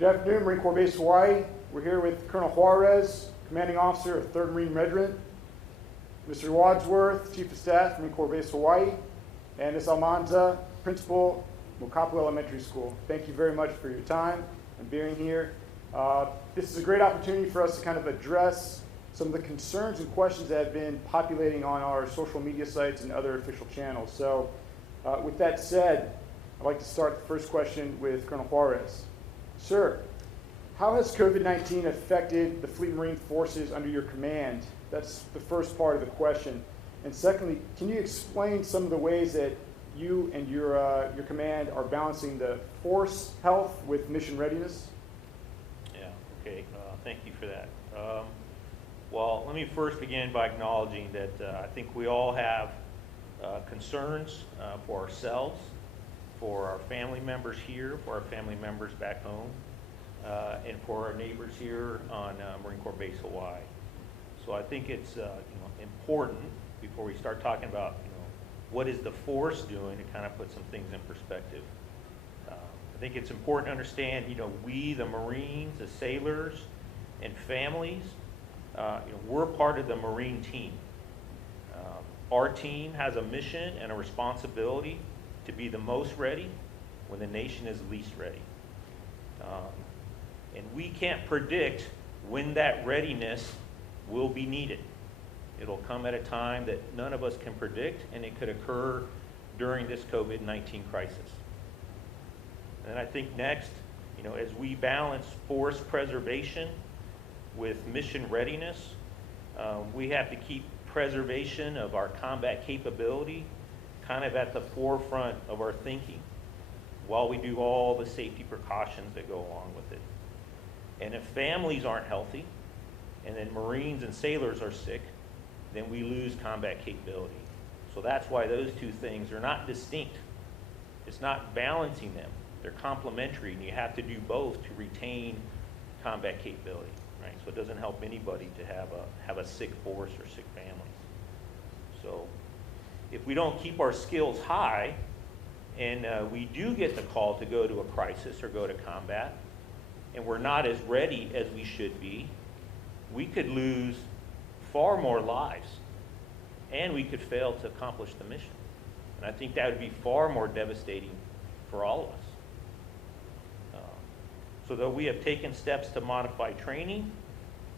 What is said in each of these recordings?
Good afternoon, Marine Corps Base Hawaii. We're here with Colonel Juarez, Commanding Officer of 3rd Marine Regiment, Mr. Wadsworth, Chief of Staff, Marine Corps Base Hawaii, and Ms. Almanza, Principal, Mokapu Elementary School. Thank you very much for your time and being here. This is a great opportunity for us to kind of address some of the concerns and questions that have been populating on our social media sites and other official channels. So with that said, I'd like to start the first question with Colonel Juarez. Sir, how has COVID-19 affected the Fleet Marine forces under your command? That's the first part of the question. And secondly, can you explain some of the ways that you and your command are balancing the force health with mission readiness? Yeah, okay, thank you for that. Well, let me first begin by acknowledging that I think we all have concerns for ourselves, for our family members here, for our family members back home, and for our neighbors here on Marine Corps Base Hawaii. So I think it's important, before we start talking about what is the force doing, to kind of put some things in perspective. I think it's important to understand, we, the Marines, the sailors, and families, we're part of the Marine team. Our team has a mission and a responsibility to be the most ready when the nation is least ready. And we can't predict when that readiness will be needed. It'll come at a time that none of us can predict, and it could occur during this COVID-19 crisis. And I think next, as we balance force preservation with mission readiness, we have to keep preservation of our combat capability kind of at the forefront of our thinking while we do all the safety precautions that go along with it. And if families aren't healthy, and then Marines and sailors are sick, then we lose combat capability. So that's why those two things are not distinct. It's not balancing them. They're complementary, and you have to do both to retain combat capability, right? So it doesn't help anybody to have a sick force or sick families. So if we don't keep our skills high, and we do get the call to go to a crisis or go to combat, and we're not as ready as we should be, we could lose far more lives, and we could fail to accomplish the mission. And I think that would be far more devastating for all of us. So though we have taken steps to modify training,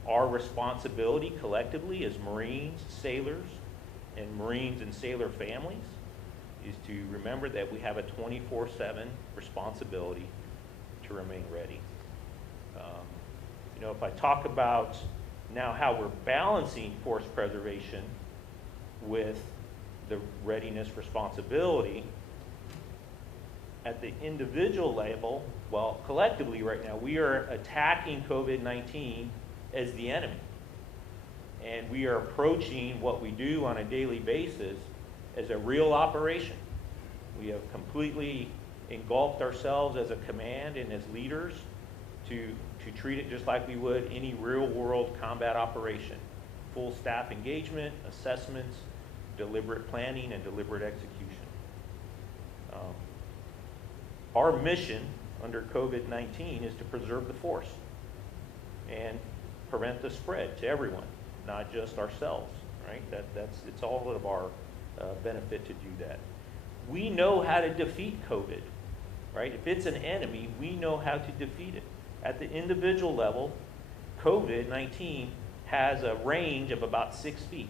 our responsibility collectively as Marines, sailors, and Marines and sailor families is to remember that we have a 24/7 responsibility to remain ready. If I talk about now how we're balancing force preservation with the readiness responsibility, at the individual level, well, collectively right now, we are attacking COVID-19 as the enemy. And we are approaching what we do on a daily basis as a real operation. We have completely engulfed ourselves as a command and as leaders to treat it just like we would any real-world combat operation. Full staff engagement, assessments, deliberate planning, and deliberate execution. Our mission under COVID-19 is to preserve the force and prevent the spread to everyone, not just ourselves, right? It's all of our benefit to do that. We know how to defeat COVID, right? If it's an enemy, we know how to defeat it. At the individual level, COVID-19 has a range of about 6 feet.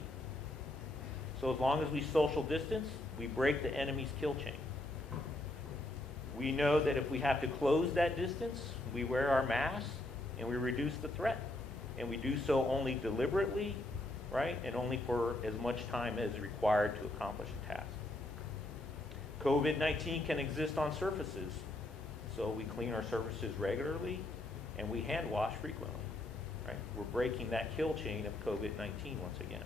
So as long as we social distance, we break the enemy's kill chain. We know that if we have to close that distance, we wear our masks and we reduce the threat. And we do so only deliberately, right? And only for as much time as required to accomplish a task. COVID-19 can exist on surfaces. So we clean our surfaces regularly and we hand wash frequently, right? We're breaking that kill chain of COVID-19 once again.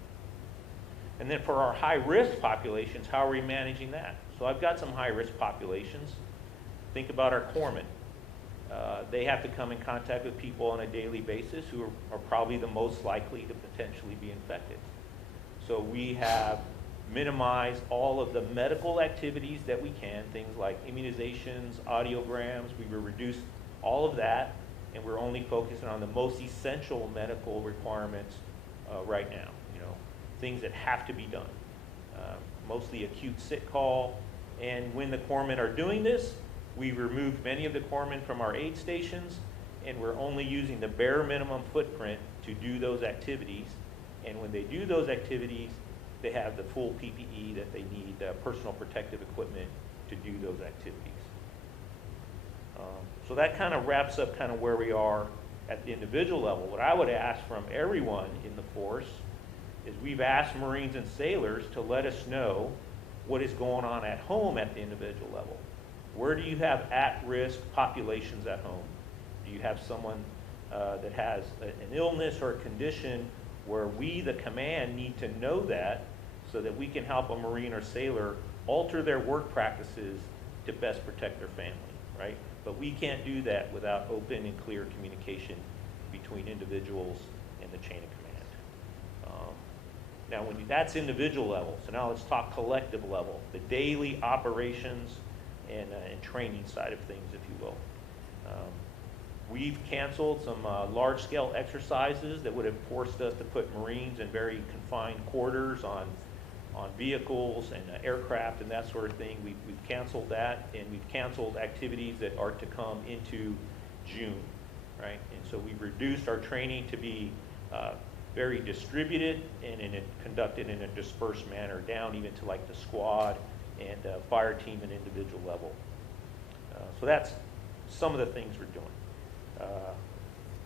And then for our high-risk populations, how are we managing that? So I've got some high-risk populations. Think about our corpsmen. They have to come in contact with people on a daily basis who are probably the most likely to potentially be infected. So we have minimized all of the medical activities that we can, things like immunizations, audiograms. We've reduced all of that and we're only focusing on the most essential medical requirements right now, you know, things that have to be done. Mostly acute sick call, and when the corpsmen are doing this, we removed many of the corpsmen from our aid stations, and we're only using the bare minimum footprint to do those activities. And when they do those activities, they have the full PPE that they need, personal protective equipment to do those activities. So that kind of wraps up kind of where we are at the individual level. What I would ask from everyone in the force is we've asked Marines and sailors to let us know what is going on at home at the individual level. Where do you have at-risk populations at home? Do you have someone that has an illness or a condition where we, the command, need to know that so that we can help a Marine or sailor alter their work practices to best protect their family, right? But we can't do that without open and clear communication between individuals and the chain of command. Now, that's individual level. So now let's talk collective level, the daily operations and training side of things, if you will. We've canceled some large-scale exercises that would have forced us to put Marines in very confined quarters on vehicles and aircraft and that sort of thing. We've canceled that, and we've canceled activities that are to come into June, right? And so we've reduced our training to be very distributed and conducted in a dispersed manner, down even to like the squad and fire team and individual level. So that's some of the things we're doing.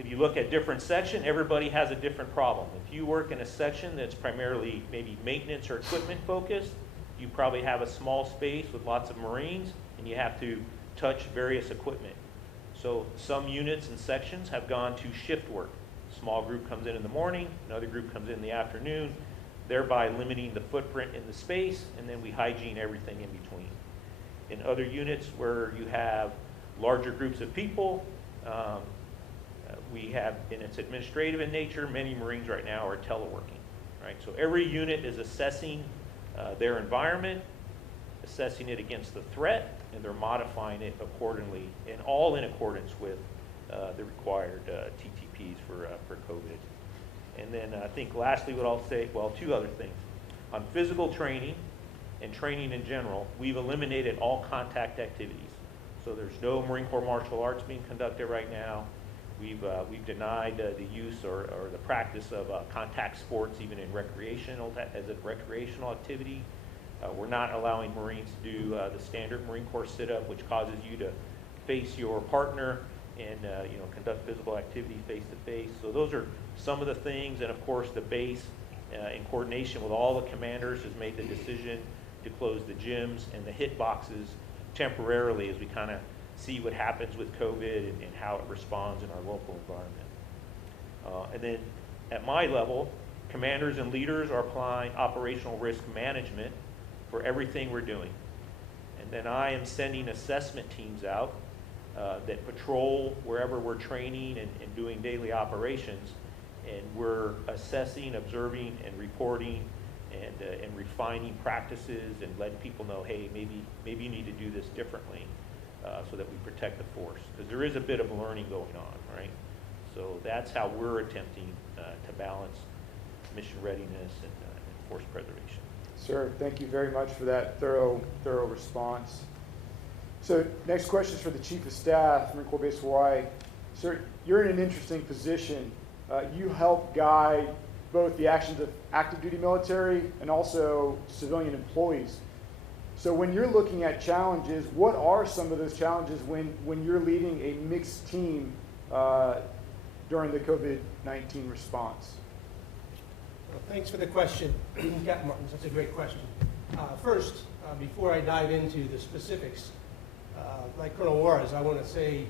If you look at different section, everybody has a different problem. If you work in a section that's primarily maybe maintenance or equipment focused, you probably have a small space with lots of Marines, and you have to touch various equipment. So some units and sections have gone to shift work. Small group comes in the morning, another group comes in the afternoon, thereby limiting the footprint in the space, and then we hygiene everything in between. In other units where you have larger groups of people, we have, and it's administrative in nature, many Marines right now are teleworking, right? So every unit is assessing their environment, assessing it against the threat, and they're modifying it accordingly, and all in accordance with the required TTPs for COVID. And then I think lastly what I'll say, well, two other things. On physical training and training in general, we've eliminated all contact activities. So there's no Marine Corps martial arts being conducted right now. We've denied the use or the practice of contact sports even in recreational, as a recreational activity. We're not allowing Marines to do the standard Marine Corps sit-up, which causes you to face your partner and conduct physical activity face-to-face. So those are some of the things, and of course the base, in coordination with all the commanders, has made the decision to close the gyms and the hit boxes temporarily as we kind of see what happens with COVID and how it responds in our local environment. And then at my level, commanders and leaders are applying operational risk management for everything we're doing. And then I am sending assessment teams out that patrol wherever we're training and doing daily operations, and we're assessing, observing, and reporting and refining practices and letting people know, hey, maybe you need to do this differently so that we protect the force. Because there is a bit of learning going on, right? So that's how we're attempting to balance mission readiness and force preservation. Sir, thank you very much for that thorough response. So next question is for the Chief of Staff, Marine Corps Base Hawaii. Sir, you're in an interesting position. You help guide both the actions of active duty military and also civilian employees. So when you're looking at challenges, what are some of those challenges when you're leading a mixed team during the COVID-19 response? Well, thanks for the question, Captain Martin. That's a great question. First, before I dive into the specifics, like Colonel Juarez, I want to say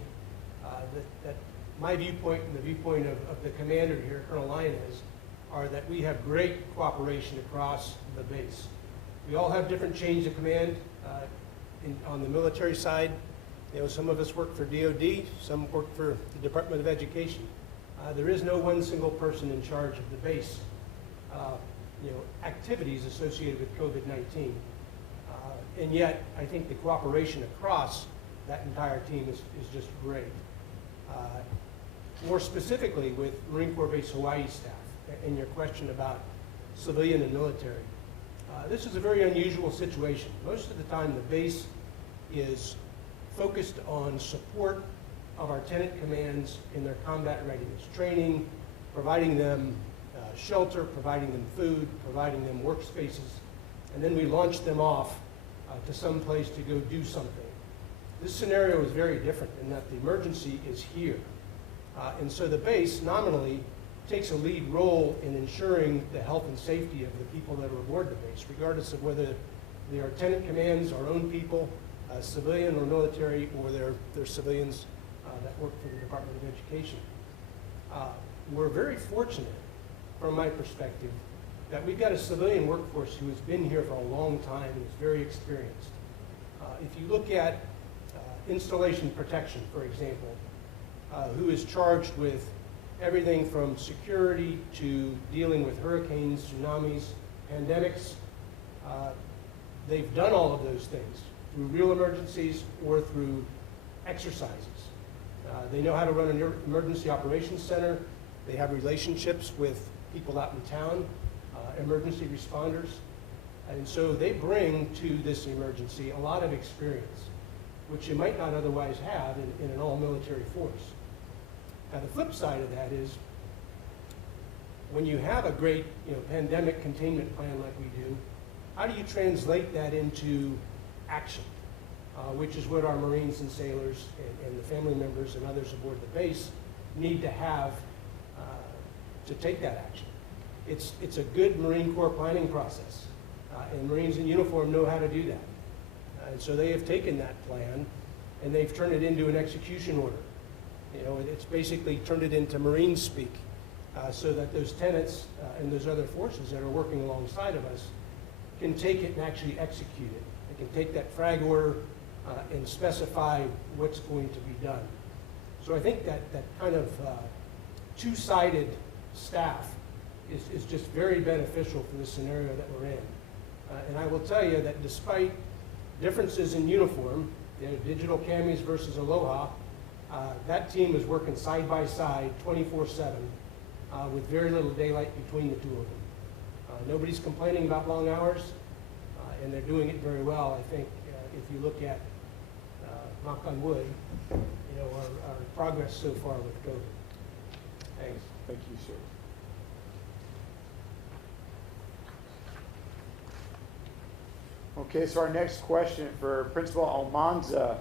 that my viewpoint and the viewpoint of the commander here, Colonel Lyon, are that we have great cooperation across the base. We all have different chains of command on the military side. Some of us work for DOD, some work for the Department of Education. There is no one single person in charge of the base activities associated with COVID-19. And yet, I think the cooperation across that entire team is just great. more specifically with Marine Corps Base Hawaii staff, and your question about civilian and military. This is a very unusual situation. Most of the time, the base is focused on support of our tenant commands in their combat readiness training, providing them shelter, providing them food, providing them workspaces, and then we launch them off to some place to go do something. This scenario is very different in that the emergency is here. And so the base nominally takes a lead role in ensuring the health and safety of the people that are aboard the base, regardless of whether they are tenant commands, our own people, civilian or military, or they're civilians that work for the Department of Education. We're very fortunate, from my perspective, that we've got a civilian workforce who has been here for a long time and is very experienced. If you look at installation protection, for example, who is charged with everything from security to dealing with hurricanes, tsunamis, pandemics, they've done all of those things through real emergencies or through exercises. They know how to run an emergency operations center. They have relationships with people out in town, emergency responders. And so they bring to this emergency a lot of experience, which you might not otherwise have in an all-military force. Now, the flip side of that is when you have a great pandemic containment plan like we do, how do you translate that into action? Which is what our Marines and sailors and the family members and others aboard the base need to have to take that action. It's a good Marine Corps planning process, and Marines in uniform know how to do that. And so they have taken that plan and they've turned it into an execution order. It's basically turned it into Marine speak, so that those tenants and those other forces that are working alongside of us can take it and actually execute it. They can take that frag order and specify what's going to be done. So I think that kind of two-sided staff is just very beneficial for the scenario that we're in. And I will tell you that despite differences in uniform, digital camis versus Aloha, that team is working side by side 24/7 with very little daylight between the two of them. Nobody's complaining about long hours, and they're doing it very well. I think if you look at, knock on wood, our progress so far with COVID. Thanks. Thank you, sir. Okay, so our next question for Principal Almanza.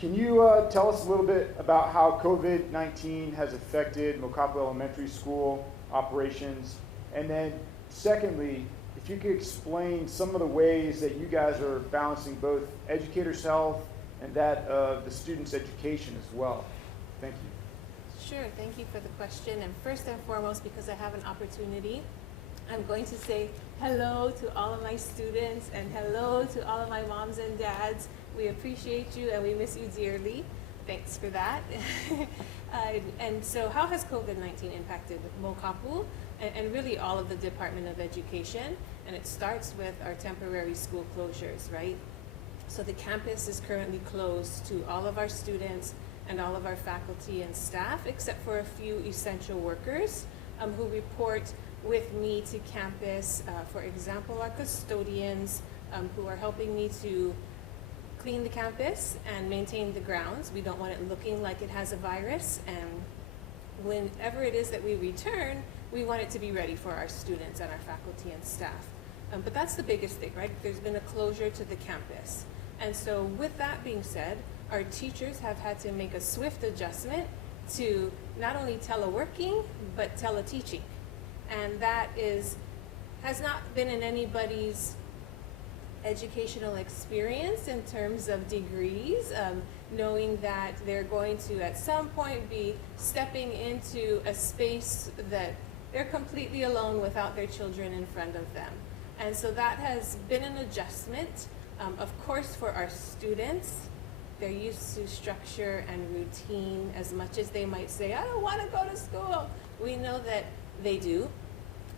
Can you tell us a little bit about how COVID-19 has affected Mokapu Elementary School operations? And then secondly, if you could explain some of the ways that you guys are balancing both educators' health and that of the students' education as well. Thank you. Sure, thank you for the question. And first and foremost, because I have an opportunity, I'm going to say hello to all of my students and hello to all of my moms and dads. We appreciate you and we miss you dearly. Thanks for that. And so how has COVID-19 impacted Mokapu and really all of the Department of Education? And it starts with our temporary school closures, right? So the campus is currently closed to all of our students and all of our faculty and staff, except for a few essential workers who report with me to campus. For example, our custodians who are helping me to clean the campus and maintain the grounds. We don't want it looking like it has a virus, and whenever it is that we return, we want it to be ready for our students and our faculty and staff. But that's the biggest thing, right? There's been a closure to the campus. And so with that being said, our teachers have had to make a swift adjustment to not only teleworking, but teleteaching. And that has not been in anybody's educational experience in terms of degrees, knowing that they're going to at some point be stepping into a space that they're completely alone without their children in front of them. And so that has been an adjustment. Of course, for our students, they're used to structure and routine as much as they might say, I don't want to go to school. We know that they do,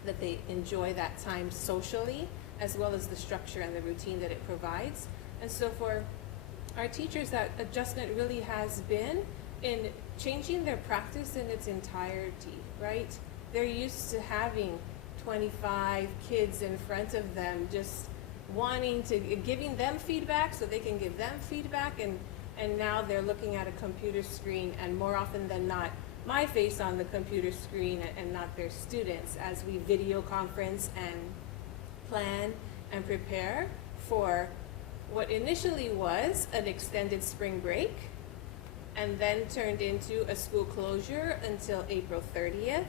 that they enjoy that time socially, as well as the structure and the routine that it provides. And so for our teachers, that adjustment really has been in changing their practice in its entirety, right? They're used to having 25 kids in front of them, just wanting to, giving them feedback so they can give them feedback, and now they're looking at a computer screen, and more often than not, my face on the computer screen and not their students, as we video conference and plan and prepare for what initially was an extended spring break and then turned into a school closure until April 30th.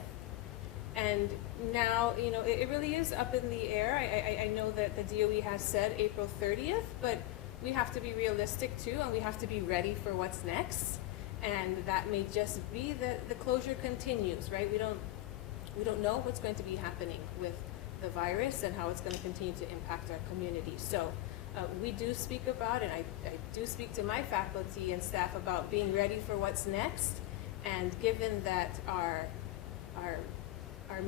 And now, you know, it really is up in the air. I know that the DOE has said April 30th, but we have to be realistic too, and we have to be ready for what's next. And that may just be that the closure continues, right? We don't know what's going to be happening with the virus and how it's going to continue to impact our community. So we do speak about, and I do speak to my faculty and staff about being ready for what's next. And given that our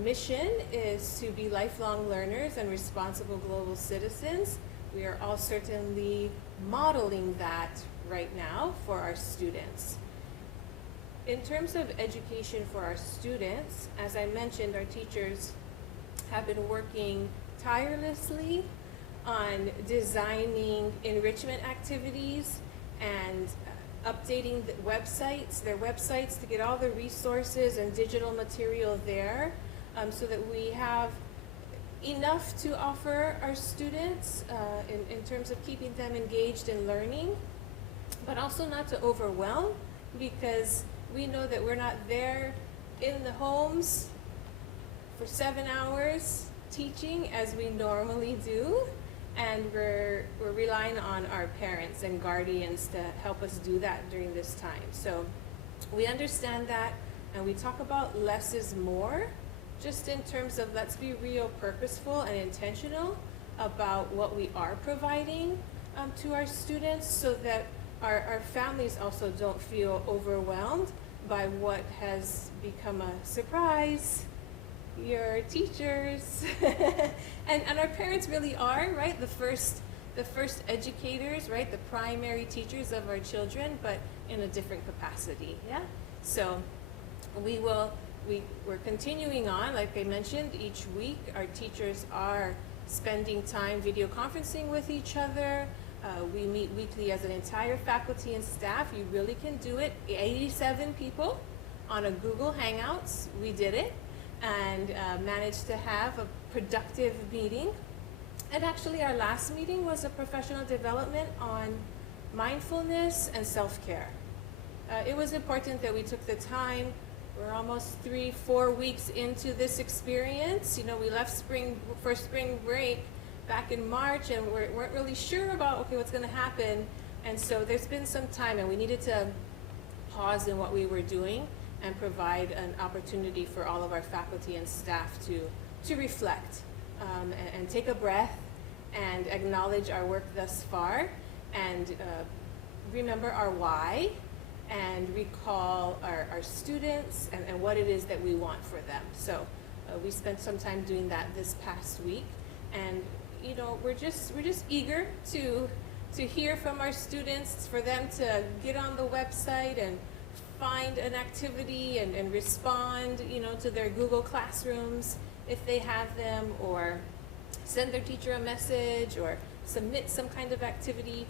mission is to be lifelong learners and responsible global citizens, we are all certainly modeling that right now for our students. In terms of education for our students, as I mentioned, our teachers have been working tirelessly on designing enrichment activities and updating their websites to get all the resources and digital material there, so that we have enough to offer our students in terms of keeping them engaged in learning, but also not to overwhelm, because we know that we're not there in the homes for 7 hours teaching as we normally do, and we're relying on our parents and guardians to help us do that during this time. So we understand that, and we talk about less is more, just in terms of let's be real purposeful and intentional about what we are providing to our students, so that our families also don't feel overwhelmed by what has become a surprise, your teachers. and our parents really are, right? The first educators, right? The primary teachers of our children, but in a different capacity, yeah? So we're continuing on, like I mentioned, each week our teachers are spending time video conferencing with each other. We meet weekly as an entire faculty and staff. You really can do it. 87 people on a Google Hangouts. We did it and managed to have a productive meeting. And actually our last meeting was a professional development on mindfulness and self-care. It was important that we took the time. We're almost 3-4 weeks into this experience. You know, we left for spring break back in March, and we weren't really sure about, okay, what's going to happen. And so there's been some time, and we needed to pause in what we were doing and provide an opportunity for all of our faculty and staff to reflect and take a breath and acknowledge our work thus far, and remember our why, and recall our students and what it is that we want for them. So we spent some time doing that this past week, and you know, we're just eager to hear from our students, for them to get on the website and find an activity and respond, you know, to their Google Classrooms if they have them, or send their teacher a message, or submit some kind of activity.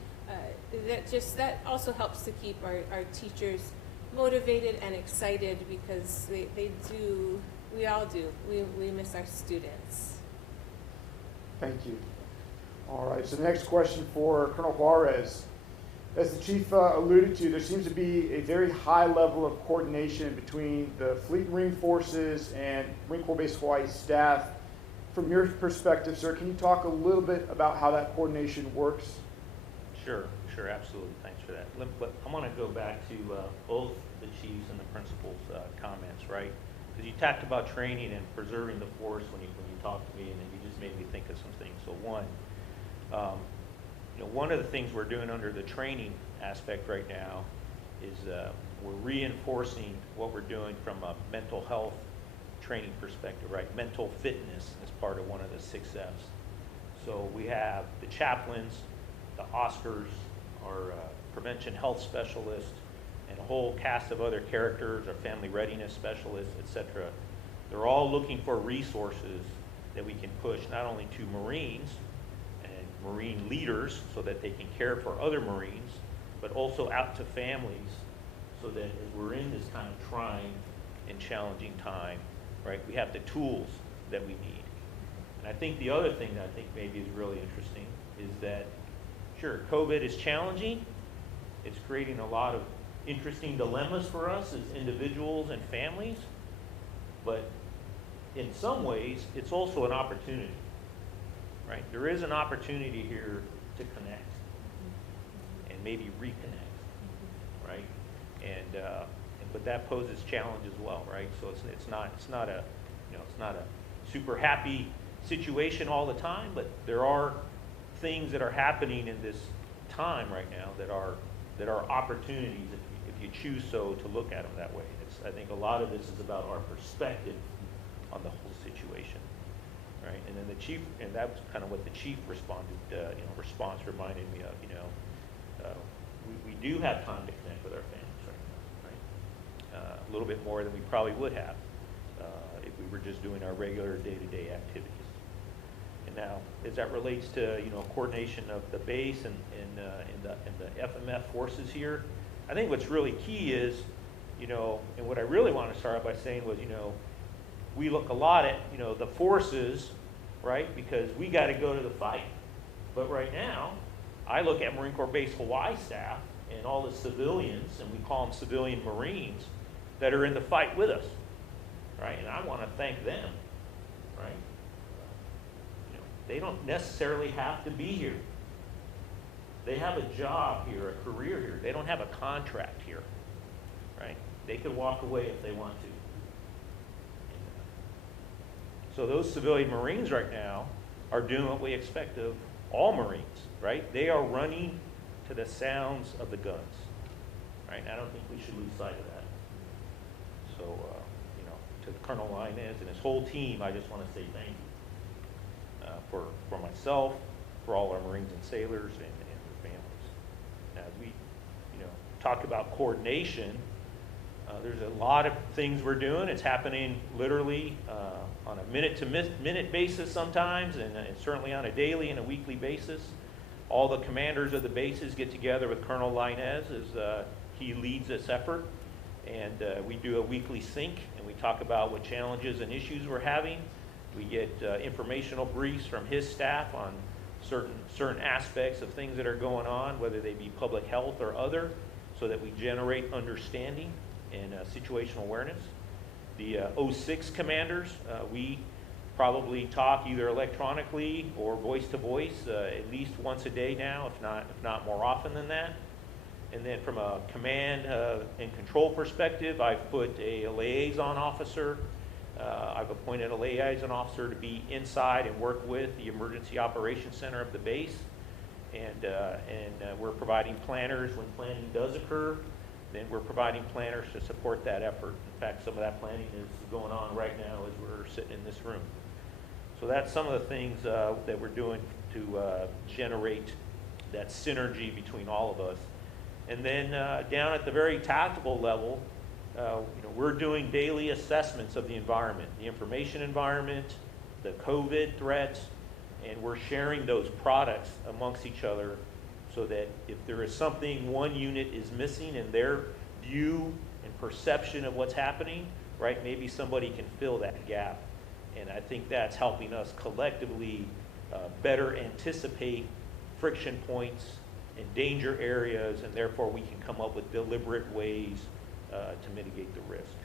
That also helps to keep our teachers motivated and excited, because they do, we all do, we miss our students. Thank you. All right, so the next question for Colonel Juarez. As the Chief alluded to, there seems to be a very high level of coordination between the Fleet Marine Forces and Marine Corps Base Hawaii staff. From your perspective, sir, can you talk a little bit about how that coordination works? Sure, absolutely. Thanks for that. I want to go back to both the chiefs and the principal's comments, right? Because you talked about training and preserving the force when you talked to me, and then you just made me think of some things. So one of the things we're doing under the training aspect right now is we're reinforcing what we're doing from a mental health training perspective, right? Mental fitness is part of one of the 6 F's. So we have the chaplains, the Oscars, our prevention health specialists, and a whole cast of other characters, our family readiness specialists, etc. They're all looking for resources that we can push not only to Marines and Marine leaders so that they can care for other Marines, but also out to families so that as we're in this kind of trying and challenging time, right, we have the tools that we need. And I think the other thing that I think maybe is really interesting is that, sure, COVID is challenging. It's creating a lot of interesting dilemmas for us as individuals and families, but in some ways, it's also an opportunity, right? There is an opportunity here to connect and maybe reconnect, right? But that poses challenge as well, right? So it's not a super happy situation all the time, but there are things that are happening in this time right now that are opportunities if you choose so to look at them that way. I think a lot of this is about our perspective on the whole situation, right? And then the chief, and that was kind of what the chief response reminded me of. We do have time to connect with our families right now, right? A little bit more than we probably would have if we were just doing our regular day-to-day activities. And now, as that relates to coordination of the base and the FMF forces here, I think what's really key is, and what I really want to start out by saying was, we look a lot at, the forces, right, because we got to go to the fight. But right now, I look at Marine Corps Base Hawaii staff and all the civilians, and we call them civilian Marines, that are in the fight with us, right? And I want to thank them, right? They don't necessarily have to be here. They have a job here, a career here. They don't have a contract here, right? They could walk away if they want to. So those civilian Marines right now are doing what we expect of all Marines, right? They are running to the sounds of the guns, right? I don't think we should lose sight of that. So, to Colonel Linez and his whole team, I just want to say thank you for myself, for all our Marines and sailors, and their families. Now, as we, talk about coordination, there's a lot of things we're doing. It's happening literally on a minute-to-minute basis sometimes, and certainly on a daily and a weekly basis. All the commanders of the bases get together with Colonel Linez as he leads this effort, and we do a weekly sync, and we talk about what challenges and issues we're having. We get informational briefs from his staff on certain aspects of things that are going on, whether they be public health or other, so that we generate understanding and situational awareness. The 06 commanders, we probably talk either electronically or voice to voice at least once a day now, if not more often than that. And then from a command and control perspective, I've put a liaison officer. I've appointed a liaison officer to be inside and work with the Emergency Operations Center of the base. And we're providing planners when planning does occur. Then we're providing planners to support that effort. In fact, some of that planning is going on right now as we're sitting in this room. So that's some of the things that we're doing to generate that synergy between all of us. And then down at the very tactical level, we're doing daily assessments of the environment, the information environment, the COVID threats, and we're sharing those products amongst each other so that if there is something one unit is missing in their view and perception of what's happening, right, maybe somebody can fill that gap. And I think that's helping us collectively better anticipate friction points and danger areas, and therefore we can come up with deliberate ways to mitigate the risk.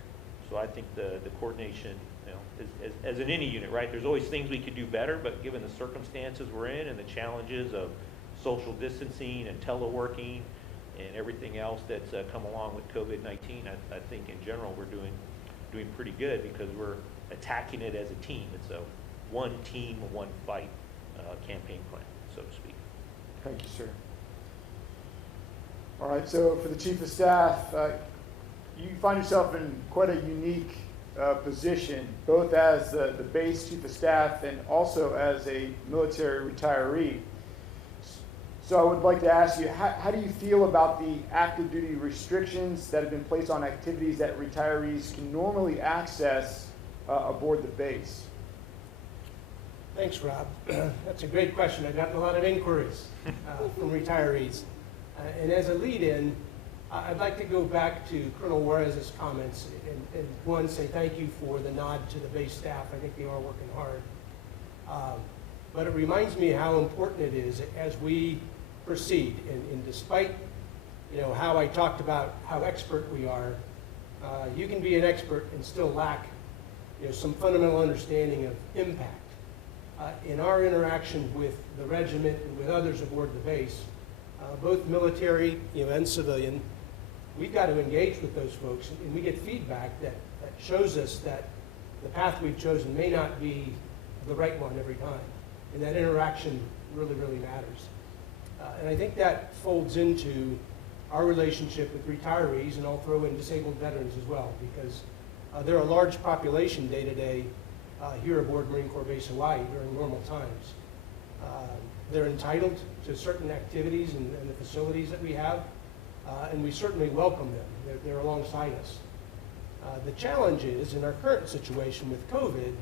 So I think the coordination, as in any unit, right, there's always things we could do better, but given the circumstances we're in and the challenges of social distancing and teleworking and everything else that's come along with COVID-19, I think in general we're doing pretty good because we're attacking it as a team. It's a one team, one fight campaign plan, so to speak. Thank you, sir. All right, so for the Chief of Staff, you find yourself in quite a unique position, both as the base Chief of Staff and also as a military retiree. So I would like to ask you, how do you feel about the active duty restrictions that have been placed on activities that retirees can normally access aboard the base? Thanks, Rob. That's a great question. I've gotten a lot of inquiries from retirees. And as a lead-in, I'd like to go back to Colonel Juarez's comments and one, say thank you for the nod to the base staff. I think they are working hard. But it reminds me how important it is as we proceed. And despite, how I talked about how expert we are, you can be an expert and still lack, some fundamental understanding of impact. In our interaction with the regiment and with others aboard the base, both military and civilian, we've got to engage with those folks, and we get feedback that shows us that the path we've chosen may not be the right one every time. And that interaction really, really matters. And I think that folds into our relationship with retirees, and I'll throw in disabled veterans as well, because they're a large population day to day here aboard Marine Corps Base Hawaii during normal times. They're entitled to certain activities and the facilities that we have, and we certainly welcome them. They're alongside us. The challenge is, in our current situation with COVID,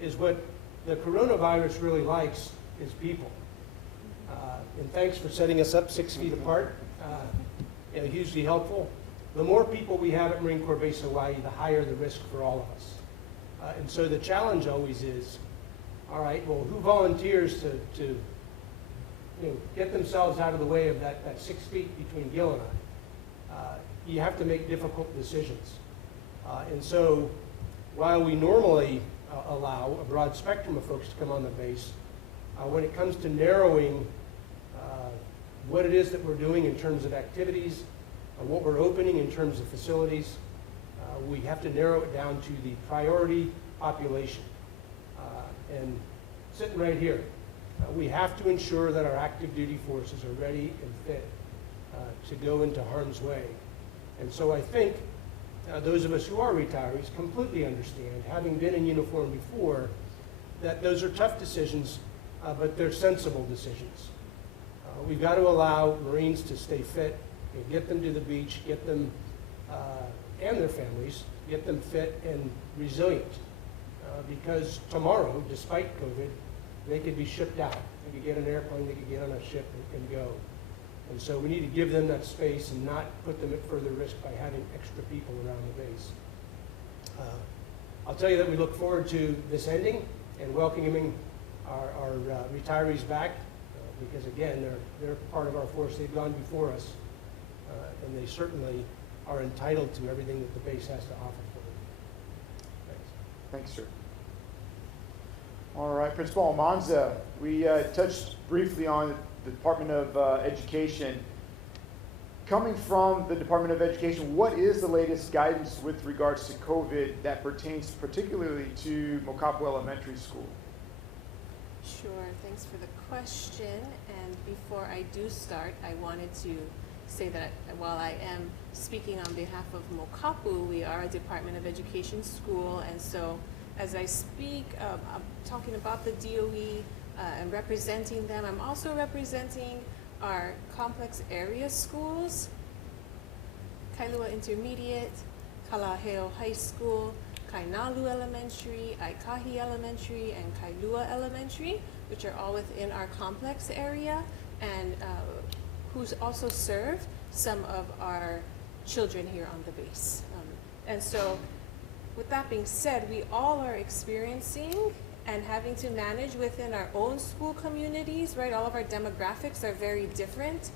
is what the coronavirus really likes is people. And thanks for setting us up 6 feet apart. Hugely helpful. The more people we have at Marine Corps Base Hawaii, the higher the risk for all of us. And so the challenge always is, all right, well, who volunteers to get themselves out of the way of that 6 feet between Gil and I? You have to make difficult decisions. And so while we normally allow a broad spectrum of folks to come on the base, when it comes to narrowing what it is that we're doing in terms of activities, what we're opening in terms of facilities, we have to narrow it down to the priority population. And sitting right here, we have to ensure that our active duty forces are ready and fit to go into harm's way. And so I think those of us who are retirees completely understand, having been in uniform before, that those are tough decisions, but they're sensible decisions. We've got to allow Marines to stay fit, and get them to the beach, get them and their families, get them fit and resilient. Because tomorrow, despite COVID, they could be shipped out. They could get an airplane, they could get on a ship and go. And so we need to give them that space and not put them at further risk by having extra people around the base. I'll tell you that we look forward to this ending and welcoming our retirees back, because again, they're part of our force. They've gone before us, and they certainly are entitled to everything that the base has to offer for them. Thanks. Thanks, sir. All right, Principal Almanza, we touched briefly on the Department of Education. Coming from the Department of Education, what is the latest guidance with regards to COVID that pertains particularly to Mokapu Elementary School? Sure, thanks for the question. And before I do start, I wanted to say that while I am speaking on behalf of Mokapu, we are a Department of Education school, and so as I speak, I'm talking about the DOE and representing them. I'm also representing our complex area schools, Kailua Intermediate, Kalaheo High School, Kainalu Elementary, Aikahi Elementary, and Kailua Elementary, which are all within our complex area, and who's also served some of our children here on the base. And so, with that being said, we all are experiencing and having to manage within our own school communities, right? All of our demographics are very different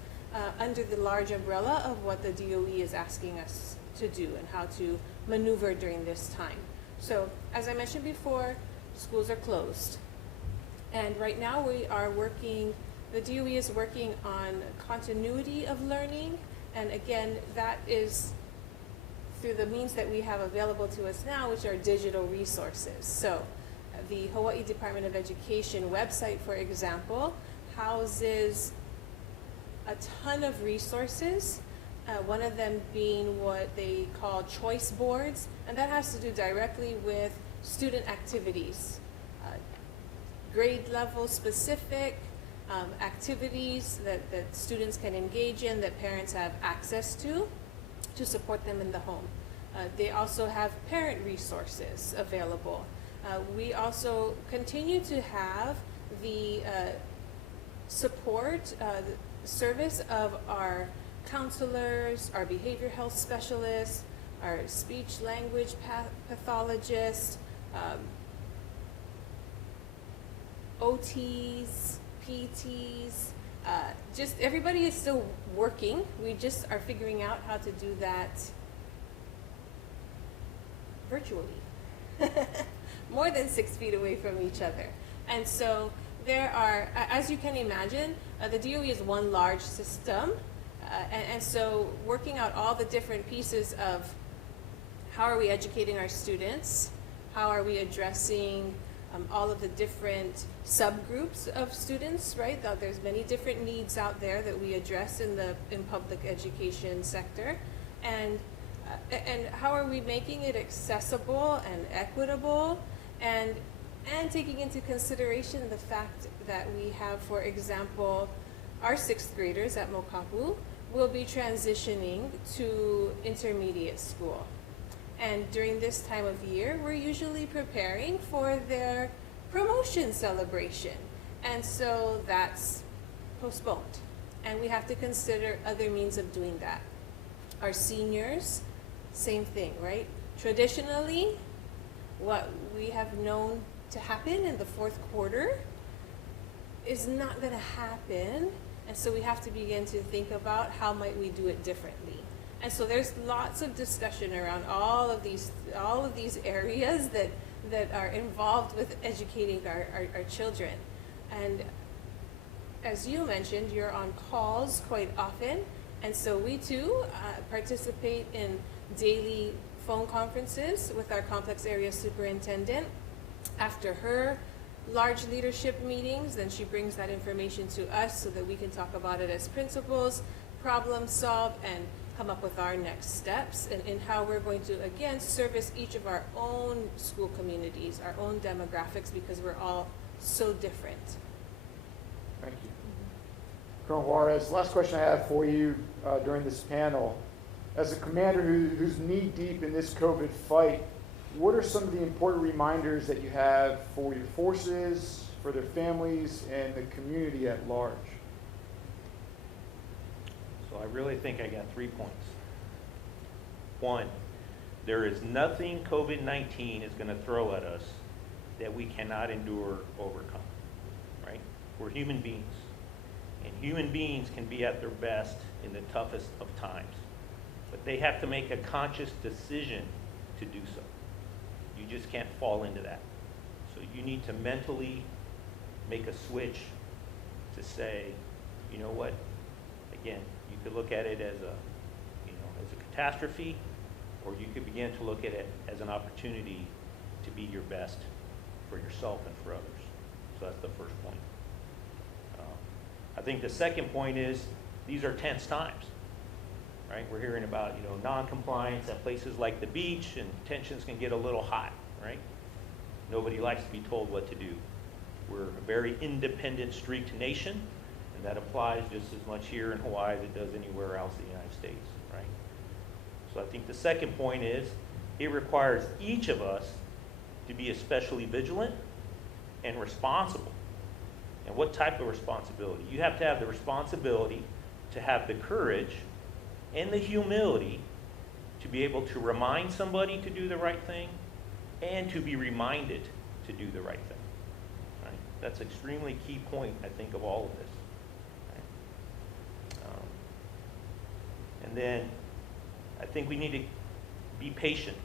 under the large umbrella of what the DOE is asking us to do and how to maneuver during this time. So, as I mentioned before, schools are closed. And right now we are working, the DOE is working on continuity of learning, and again, that is through the means that we have available to us now, which are digital resources. So the Hawaii Department of Education website, for example, houses a ton of resources, one of them being what they call choice boards, and that has to do directly with student activities, grade level specific, activities that students can engage in, that parents have access to support them in the home. They also have parent resources available. We also continue to have the support, the service of our counselors, our behavior health specialists, our speech language pathologists, OTs, PTs, just everybody is still working. We just are figuring out how to do that virtually, more than 6 feet away from each other. And so there are, as you can imagine, the DOE is one large system, and so working out all the different pieces of how are we educating our students, how are we addressing all of the different subgroups of students, right? There's many different needs out there that we address in public education sector, and how are we making it accessible and equitable, and taking into consideration the fact that we have, for example, our 6th graders at Mokapu will be transitioning to intermediate school. And during this time of year, we're usually preparing for their promotion celebration. And so that's postponed. And we have to consider other means of doing that. Our seniors, same thing, right? Traditionally, what we have known to happen in the 4th quarter is not going to happen. And so we have to begin to think about how might we do it differently. And so there's lots of discussion around all of these areas that are involved with educating our children. And as you mentioned, you're on calls quite often, and so we too participate in daily phone conferences with our complex area superintendent. After her large leadership meetings, then she brings that information to us so that we can talk about it as principals, problem solve, and come up with our next steps and how we're going to, again, service each of our own school communities, our own demographics, because we're all so different. Thank you. Colonel Juarez, last question I have for you during this panel. As a commander who's knee-deep in this COVID fight, what are some of the important reminders that you have for your forces, for their families, and the community at large? So I really think I got 3 points. 1, there is nothing COVID-19 is going to throw at us that we cannot endure, overcome, right? We're human beings, and human beings can be at their best in the toughest of times, but they have to make a conscious decision to do so. You just can't fall into that. So you need to mentally make a switch to say, you know what, again, you could look at it as a catastrophe, or you could begin to look at it as an opportunity to be your best for yourself and for others. So that's the first point. I think the second point is these are tense times, right? We're hearing about non-compliance at places like the beach, and tensions can get a little hot, right? Nobody likes to be told what to do. We're a very independent, streaked nation. That applies just as much here in Hawaii as it does anywhere else in the United States, right? So I think the second point is it requires each of us to be especially vigilant and responsible. And what type of responsibility? You have to have the responsibility to have the courage and the humility to be able to remind somebody to do the right thing and to be reminded to do the right thing, right? That's an extremely key point, I think, of all of this. And then I think we need to be patient.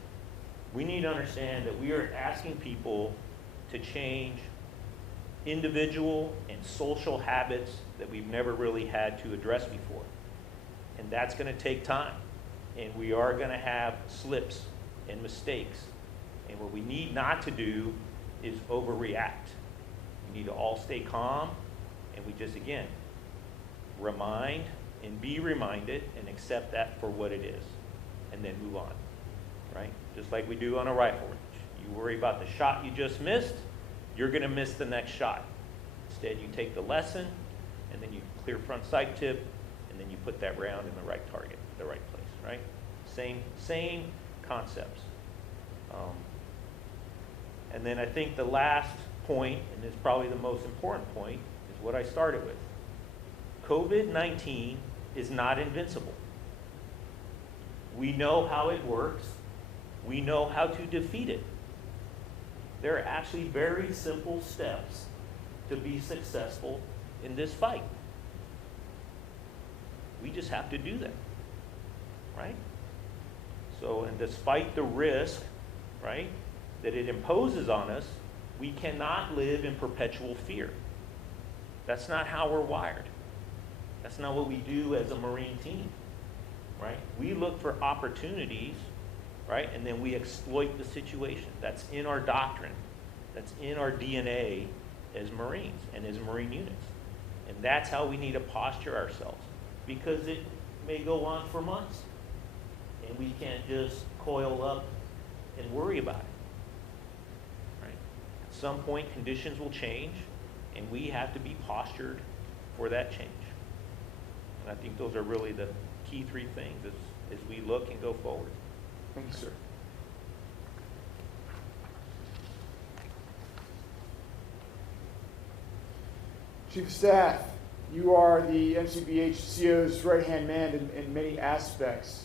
We need to understand that we are asking people to change individual and social habits that we've never really had to address before. And that's going to take time. And we are going to have slips and mistakes. And what we need not to do is overreact. We need to all stay calm, and we just, again, remind and be reminded and accept that for what it is, and then move on, right? Just like we do on a rifle range. You worry about the shot you just missed, you're going to miss the next shot. Instead, you take the lesson, and then you clear front sight tip, and then you put that round in the right target, the right place, right? Same concepts. And then I think the last point, and it's probably the most important point, is what I started with. COVID-19 is not invincible. We know how it works. We know how to defeat it. There are actually very simple steps to be successful in this fight. We just have to do them, right? So, and despite the risk, right, that it imposes on us, we cannot live in perpetual fear. That's not how we're wired. That's not what we do as a Marine team, right? We look for opportunities, right, and then we exploit the situation. That's in our doctrine. That's in our DNA as Marines and as Marine units. And that's how we need to posture ourselves, because it may go on for months, and we can't just coil up and worry about it. At some point, conditions will change, and we have to be postured for that change. And I think those are really the key three things as we look and go forward. Thank you, sir. Chief of Staff, you are the MCBH CO's right-hand man in many aspects.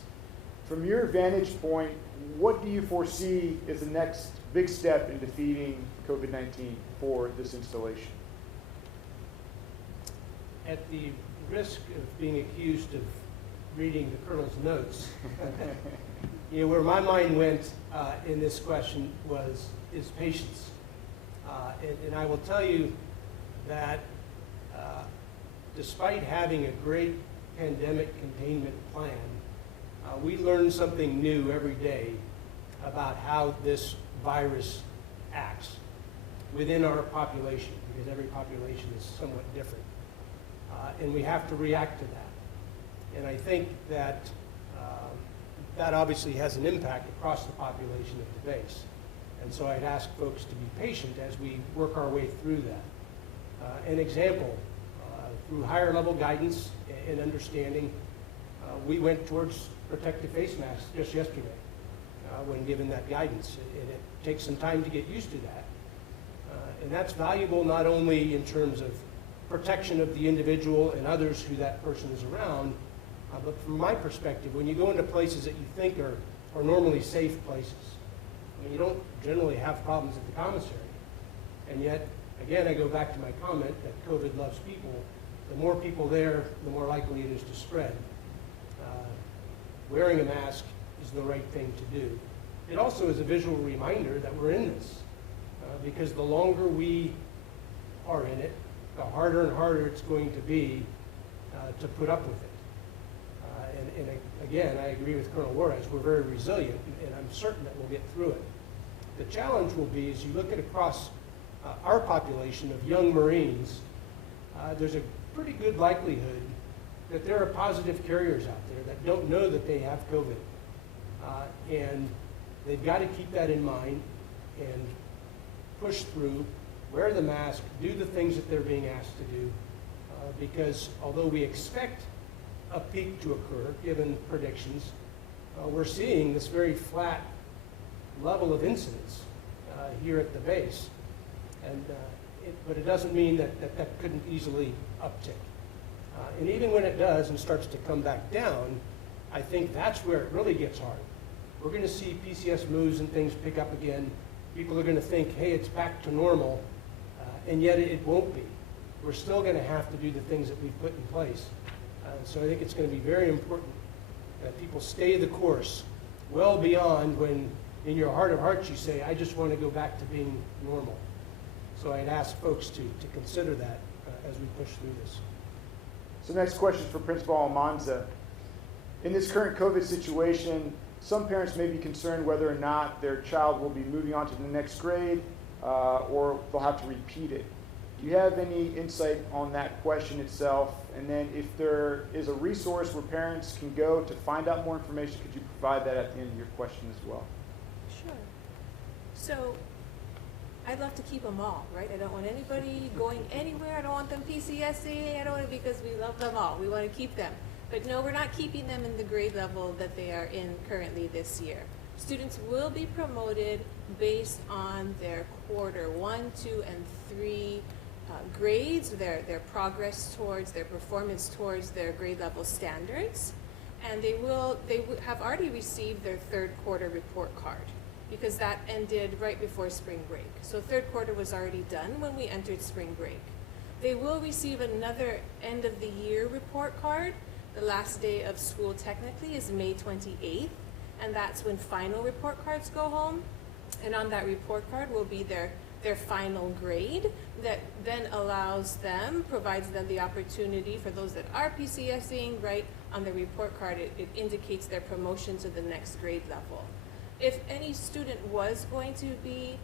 From your vantage point, what do you foresee is the next big step in defeating COVID-19 for this installation? At the risk of being accused of reading the Colonel's notes, where my mind went in this question is patience. And I will tell you that despite having a great pandemic containment plan, we learn something new every day about how this virus acts within our population, because every population is somewhat different. And we have to react to that. And I think that that obviously has an impact across the population of the base. And so I'd ask folks to be patient as we work our way through that. An example, through higher level guidance and understanding, we went towards protective face masks just yesterday when given that guidance. And it takes some time to get used to that. And that's valuable not only in terms of protection of the individual and others who that person is around, but from my perspective, when you go into places that you think are normally safe places, I mean, you don't generally have problems at the commissary. And yet, again, I go back to my comment that COVID loves people. The more people there, the more likely it is to spread. Wearing a mask is the right thing to do. It also is a visual reminder that we're in this, because the longer we are in it, the harder and harder it's going to be to put up with it. And again, I agree with Colonel Juarez, we're very resilient, and I'm certain that we'll get through it. The challenge will be, as you look at across our population of young Marines, there's a pretty good likelihood that there are positive carriers out there that don't know that they have COVID. And they've got to keep that in mind and push through, wear the mask, do the things that they're being asked to do, because although we expect a peak to occur, given predictions, we're seeing this very flat level of incidence here at the base. And, but it doesn't mean that couldn't easily uptick. And even when it does and starts to come back down, I think that's where it really gets hard. We're going to see PCS moves and things pick up again. People are going to think, hey, it's back to normal, and yet it won't be. We're still going to have to do the things that we've put in place. So I think it's going to be very important that people stay the course well beyond when in your heart of hearts you say, I just want to go back to being normal. So I'd ask folks to consider that as we push through this. So next question is for Principal Almanza. In this current COVID situation, some parents may be concerned whether or not their child will be moving on to the next grade or they'll have to repeat it. Do you have any insight on that question itself? And then if there is a resource where parents can go to find out more information, could you provide that at the end of your question as well? Sure. So I'd love to keep them all, right? I don't want anybody going anywhere. I don't want them PCSing. I don't want it because we love them all. We want to keep them. But no, we're not keeping them in the grade level that they are in currently this year. Students will be promoted based on their quarter 1, 2, and 3 grades, their progress towards, their performance towards their grade level standards. And they have already received their third quarter report card, because that ended right before spring break. So third quarter was already done when we entered spring break. They will receive another end of the year report card. The last day of school technically is May 28th, and that's when final report cards go home. And on that report card will be their final grade that then provides them the opportunity for those that are PCSing, right? On the report card, it indicates their promotion to the next grade level. If any student was going to be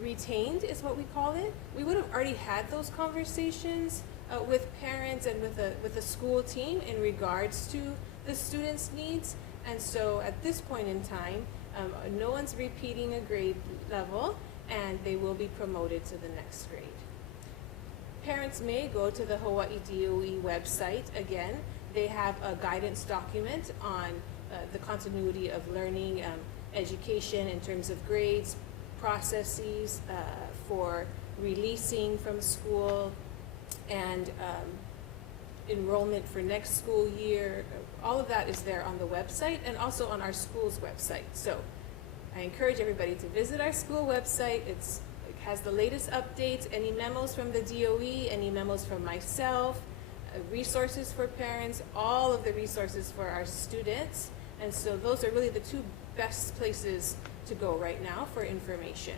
retained, is what we call it, we would have already had those conversations with parents and with the school team in regards to the students' needs. And so at this point in time, no one's repeating a grade level, and they will be promoted to the next grade. Parents may go to the Hawaii DOE website. Again, they have a guidance document on the continuity of learning, education in terms of grades, processes for releasing from school, and enrollment for next school year. All of that is there on the website and also on our school's website. So I encourage everybody to visit our school website. It has the latest updates, any memos from the DOE, any memos from myself, resources for parents, all of the resources for our students. And so those are really the two best places to go right now for information.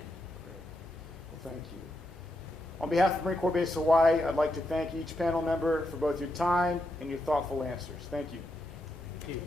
Well, thank you. On behalf of Marine Corps Base Hawaii, I'd like to thank each panel member for both your time and your thoughtful answers. Thank you. Thank you.